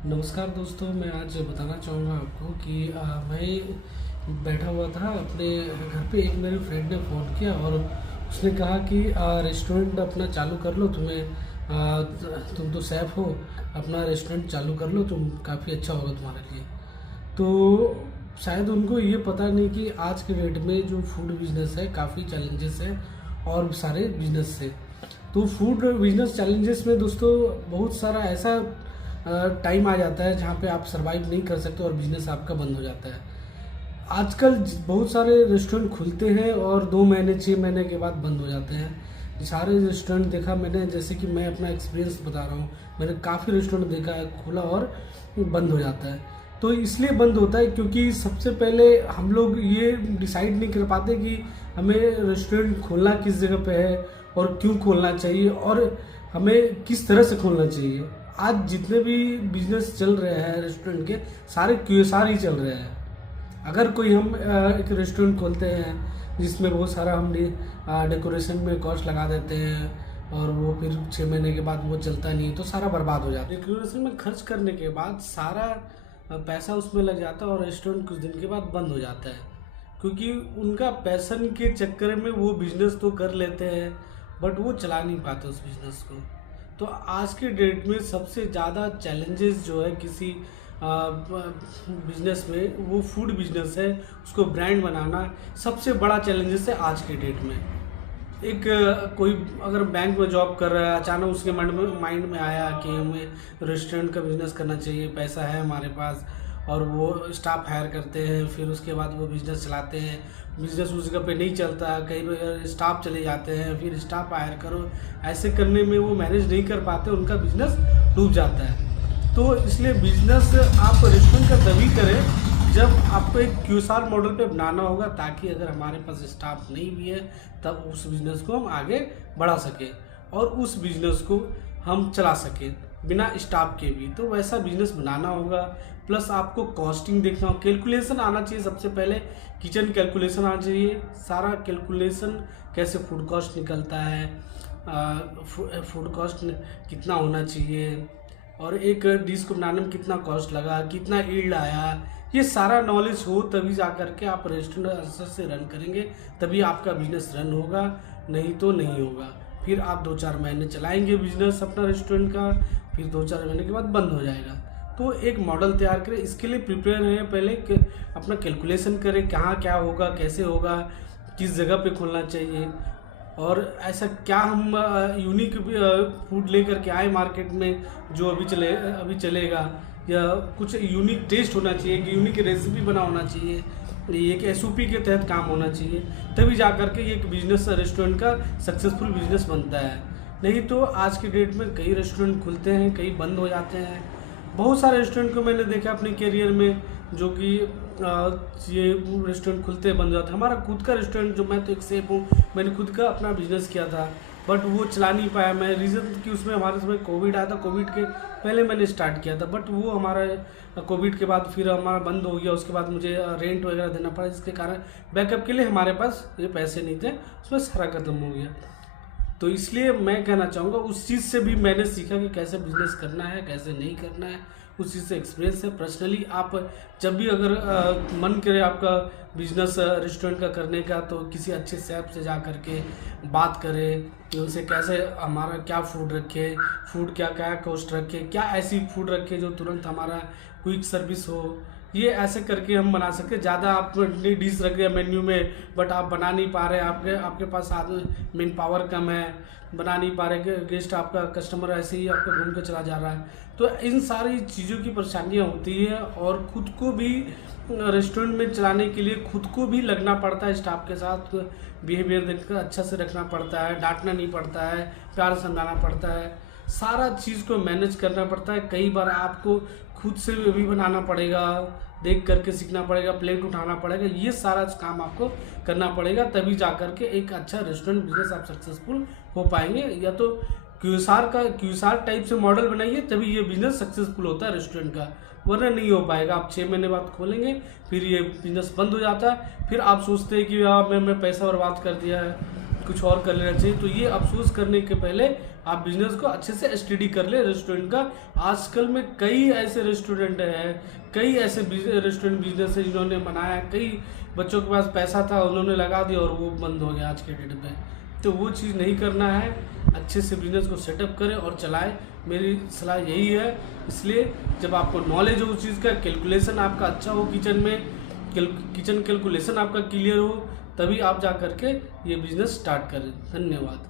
नमस्कार दोस्तों, मैं आज बताना चाहूँगा आपको कि मैं बैठा हुआ था अपने घर पे। एक मेरे फ्रेंड ने फ़ोन किया और उसने कहा कि रेस्टोरेंट अपना चालू कर लो। तुम तो शेफ़ हो, अपना रेस्टोरेंट चालू कर लो, तुम काफ़ी अच्छा होगा तुम्हारे लिए। तो शायद उनको ये पता नहीं कि आज के डेट में जो फूड बिज़नेस है काफ़ी चैलेंजेस है और भी सारे बिज़नेस से। तो फूड बिज़नेस चैलेंजेस में दोस्तों बहुत सारा ऐसा टाइम आ जाता है जहाँ पे आप सरवाइव नहीं कर सकते और बिज़नेस आपका बंद हो जाता है। आजकल बहुत सारे रेस्टोरेंट खुलते हैं और 2 महीने 6 महीने के बाद बंद हो जाते हैं। सारे रेस्टोरेंट देखा मैंने, जैसे कि मैं अपना एक्सपीरियंस बता रहा हूँ। मैंने काफ़ी रेस्टोरेंट देखा है खुला और बंद हो जाता है। तो इसलिए बंद होता है क्योंकि सबसे पहले हम लोग ये डिसाइड नहीं कर पाते कि हमें रेस्टोरेंट खोलना किस जगह पे है और क्यों खोलना चाहिए और हमें किस तरह से खोलना चाहिए। आज जितने भी बिजनेस चल रहे हैं रेस्टोरेंट के, सारे क्यूएसआर ही चल रहे हैं। अगर कोई हम एक रेस्टोरेंट खोलते हैं जिसमें बहुत सारा हम डेकोरेशन में कॉस्ट लगा देते हैं और वो फिर 6 महीने के बाद वो चलता नहीं, तो सारा बर्बाद हो जाता है। डेकोरेशन में खर्च करने के बाद सारा पैसा उसमें लग जाता है और रेस्टोरेंट कुछ दिन के बाद बंद हो जाता है, क्योंकि उनका पैशन के चक्कर में वो बिजनेस तो कर लेते हैं बट वो चला नहीं पाते उस बिजनेस को। तो आज के डेट में सबसे ज़्यादा चैलेंजेस जो है किसी बिजनेस में, वो फूड बिजनेस है। उसको ब्रांड बनाना सबसे बड़ा चैलेंजेस है आज के डेट में। एक कोई अगर बैंक में जॉब कर रहा है, अचानक उसके माइंड में आया कि हमें रेस्टोरेंट का बिजनेस करना चाहिए, पैसा है हमारे पास, और वो स्टाफ हायर करते हैं, फिर उसके बाद वो बिजनेस चलाते हैं। बिजनेस उस जगह पे नहीं चलता, कई बार स्टाफ चले जाते हैं, फिर स्टाफ हायर करो, ऐसे करने में वो मैनेज नहीं कर पाते, उनका बिजनेस डूब जाता है। तो इसलिए बिजनेस आप रेस्टोरेंट का तभी करें जब आपको एक क्यूएसआर मॉडल पे बनाना होगा, ताकि अगर हमारे पास स्टाफ नहीं भी है तब उस बिज़नेस को हम आगे बढ़ा सकें और उस बिज़नेस को हम चला सकें बिना स्टाफ के भी। तो वैसा बिज़नेस बनाना होगा। प्लस आपको कॉस्टिंग देखना हो, कैलकुलेशन आना चाहिए। सबसे पहले किचन कैलकुलेशन आना चाहिए, सारा कैलकुलेशन कैसे फूड कॉस्ट निकलता है, फूड कॉस्ट कितना होना चाहिए और एक डिश को बनाने में कितना कॉस्ट लगा, कितना यील्ड आया, ये सारा नॉलेज हो तभी जा करके आप रेस्टोरेंट अच्छे से रन करेंगे, तभी आपका बिजनेस रन होगा, नहीं तो नहीं होगा। फिर आप 2-4 महीने चलाएंगे बिजनेस अपना रेस्टोरेंट का, फिर 2-4 महीने के बाद बंद हो जाएगा। तो एक मॉडल तैयार करें, इसके लिए प्रिपेयर हैं पहले अपना कैलकुलेशन करें, कहाँ क्या होगा, कैसे होगा, किस जगह पे खोलना चाहिए और ऐसा क्या हम यूनिक फूड लेकर के आए मार्केट में जो अभी चलेगा, या कुछ यूनिक टेस्ट होना चाहिए, एक यूनिक रेसिपी बना होना चाहिए, एक एसओपी के तहत काम होना चाहिए, तभी जा कर के एक बिजनेस रेस्टोरेंट का सक्सेसफुल बिजनेस बनता है। नहीं तो आज के डेट में कई रेस्टोरेंट खुलते हैं, कई बंद हो जाते हैं। बहुत सारे रेस्टोरेंट को मैंने देखा अपने करियर में जो कि ये रेस्टोरेंट खुलते बंद हो जाते हैं। हमारा खुद का रेस्टोरेंट, जो मैं तो एक सेफ हूँ, मैंने खुद का अपना बिजनेस किया था बट वो चला नहीं पाया मैं। रीज़न कि उसमें हमारे समय कोविड आया था, कोविड के पहले मैंने स्टार्ट किया था बट वो हमारा कोविड के बाद फिर हमारा बंद हो गया। उसके बाद मुझे रेंट वगैरह देना पड़ा, जिसके कारण बैकअप के लिए हमारे पास ये पैसे नहीं थे, उसमें सारा खत्म हो गया। तो इसलिए मैं कहना चाहूँगा, उस चीज़ से भी मैंने सीखा कि कैसे बिजनेस करना है, कैसे नहीं करना है, उस चीज़ से एक्सपीरियंस है। पर्सनली आप जब भी अगर मन करे आपका बिजनेस रेस्टोरेंट का करने का, तो किसी अच्छे शेफ से जा करके बात करें, उनसे कैसे हमारा क्या फूड रखे, फूड क्या क्या कॉस्ट रखे, क्या ऐसी फूड रखे जो तुरंत हमारा क्विक सर्विस हो। ये ऐसे करके हम बना सकते। ज़्यादा आप अपनी डिश रख रहे हैं मेन्यू में बट आप बना नहीं पा रहे, आपके पास आदमी मेन पावर कम है, बना नहीं पा रहे, गेस्ट आपका कस्टमर ऐसे ही आपका घूम के चला जा रहा है। तो इन सारी चीज़ों की परेशानियाँ होती है और खुद को भी रेस्टोरेंट में चलाने के लिए खुद को भी लगना पड़ता है, स्टाफ के साथ बिहेवियर देखकर अच्छा से रखना पड़ता है, डांटना नहीं पड़ता है, प्यार समझाना पड़ता है, सारा चीज़ को मैनेज करना पड़ता है। कई बार आपको खुद से भी बनाना पड़ेगा, देख करके सीखना पड़ेगा, प्लेट उठाना पड़ेगा, ये सारा काम आपको करना पड़ेगा, तभी जा करके एक अच्छा रेस्टोरेंट बिजनेस आप सक्सेसफुल हो पाएंगे। या तो क्यूएसआर टाइप से मॉडल बनाइए, तभी ये बिजनेस सक्सेसफुल होता है रेस्टोरेंट का, वरना नहीं हो पाएगा। आप 6 महीने बाद खोलेंगे, फिर ये बिजनेस बंद हो जाता है, फिर आप सोचते हैं कि मैं पैसा बर्बाद कर दिया है, कुछ और कर लेना चाहिए। तो ये अफसोस करने के पहले आप बिजनेस को अच्छे से स्टडी कर ले रेस्टोरेंट का। आजकल में कई ऐसे रेस्टोरेंट हैं, कई ऐसे रेस्टोरेंट बिजनेस है जिन्होंने बनाया, कई बच्चों के पास पैसा था उन्होंने लगा दिया और वो बंद हो गया आज के डेट में। तो वो चीज़ नहीं करना है, अच्छे से बिजनेस को सेटअप करें और चलाएं, मेरी सलाह यही है। इसलिए जब आपको नॉलेज हो उस चीज़ का, कैलकुलेशन आपका अच्छा हो किचन में, किचन कैलकुलेशन आपका क्लियर हो, तभी आप जा करके ये बिज़नेस स्टार्ट करें। धन्यवाद।